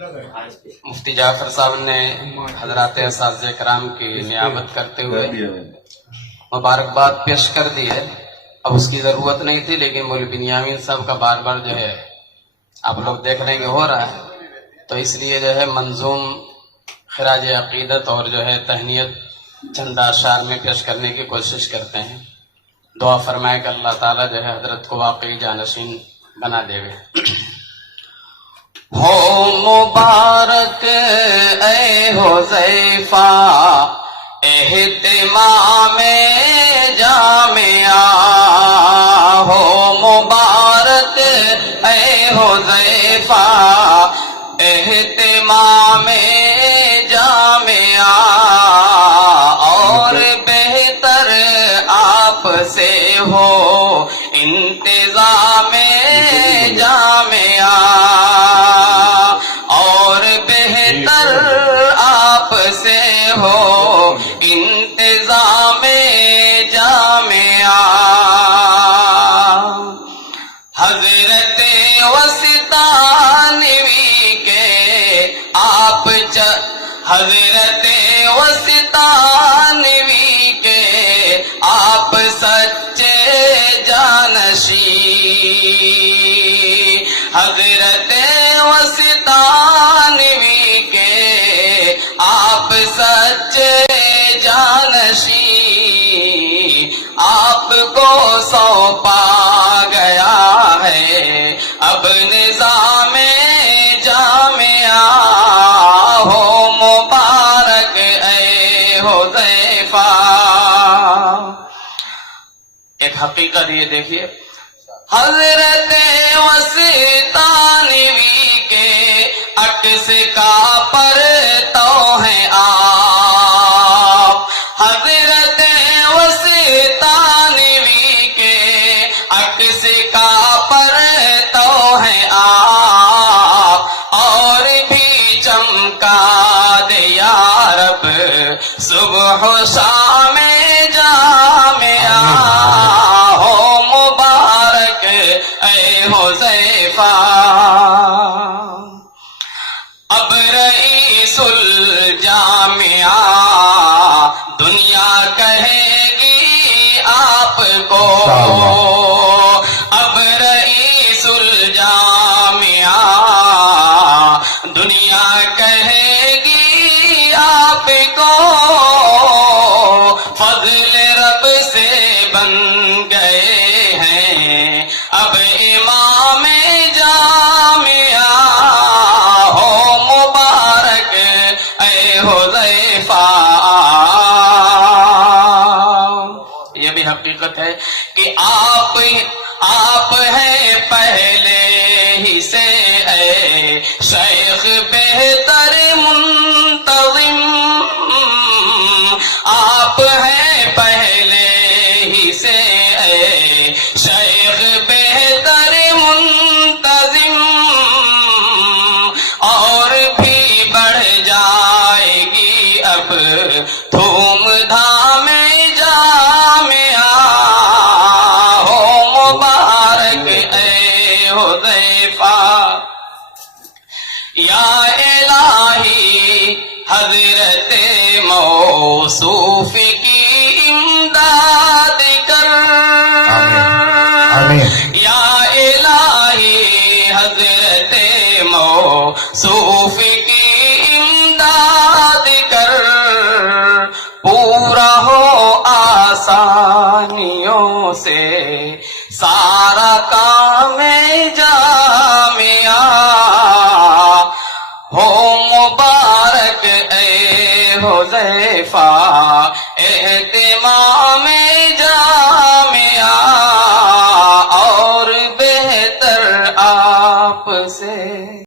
مفتی جعفر صاحب نے حضرات اساتذہ کرام کی نیابت کرتے ہوئے مبارکباد پیش کر دی ہے. اب اس کی ضرورت نہیں تھی، لیکن مولوی بنیامین صاحب کا بار بار جو ہے آپ لوگ دیکھ رہے ہیں کہ ہو رہا ہے، تو اس لیے جو ہے منظوم خراج عقیدت اور جو ہے تہنیت چند اشعار میں پیش کرنے کی کوشش کرتے ہیں. دعا فرمائے کہ اللہ تعالیٰ جو ہے حضرت کو واقعی جانشین بنا دے گا. ہو مبارک اے حذیفہ اہتمام جامعہ، ہو مبارک اے حذیفہ اہتمام جامعہ، اور بہتر آپ سے ہو انتظام جامعہ، اور بہتر آپ سے ہو انتظام جامعہ. حضرت وسطانوی کے آپ حضرت وسطانوی کے آپ سچے جانشین، حضرت وسطانوی کے آپ سچے جانشین، آپ کو سونپا گیا ہے اب نظام جامعہ. ہو مبارک اے حذیفہ. ایک حقیقت یہ دیکھیے، حضرت وسطانوی کے عکس کا پرتو ہے آپ، حضرت وسطانوی کے عکس کا پرتو ہے آپ، اور بھی چمکا دے یا رب صبح و شام جامعہ. ہو مبارک اے حذیفہ. اب رئیس الجامعہ دنیا کہے گی آپ کو، اب رئیس الجامعہ دنیا کہے گی آپ کو، فضل رب سے بن گئے ہیں اب امام جامعہ. ہو مبارک اے حذیفہ. یہ بھی حقیقت ہے کہ آپ ہیں پہلے ہی سے اے شیخ بہتر منتظم، آپ ہیں پہلے ہی سے اے شیخ بہتر منتظم، اور بھی بڑھ جائے گی اب دھوم دھام جامعہ. ہو مبارک اے حذیفہ. یا الہی حضرت موصوف کی امداد کر، یا الہی حضرت موصوف کی امداد کر، پورا ہو آسانیوں سے سارا کام جامعہ. ہو مبارک اے حذیفہ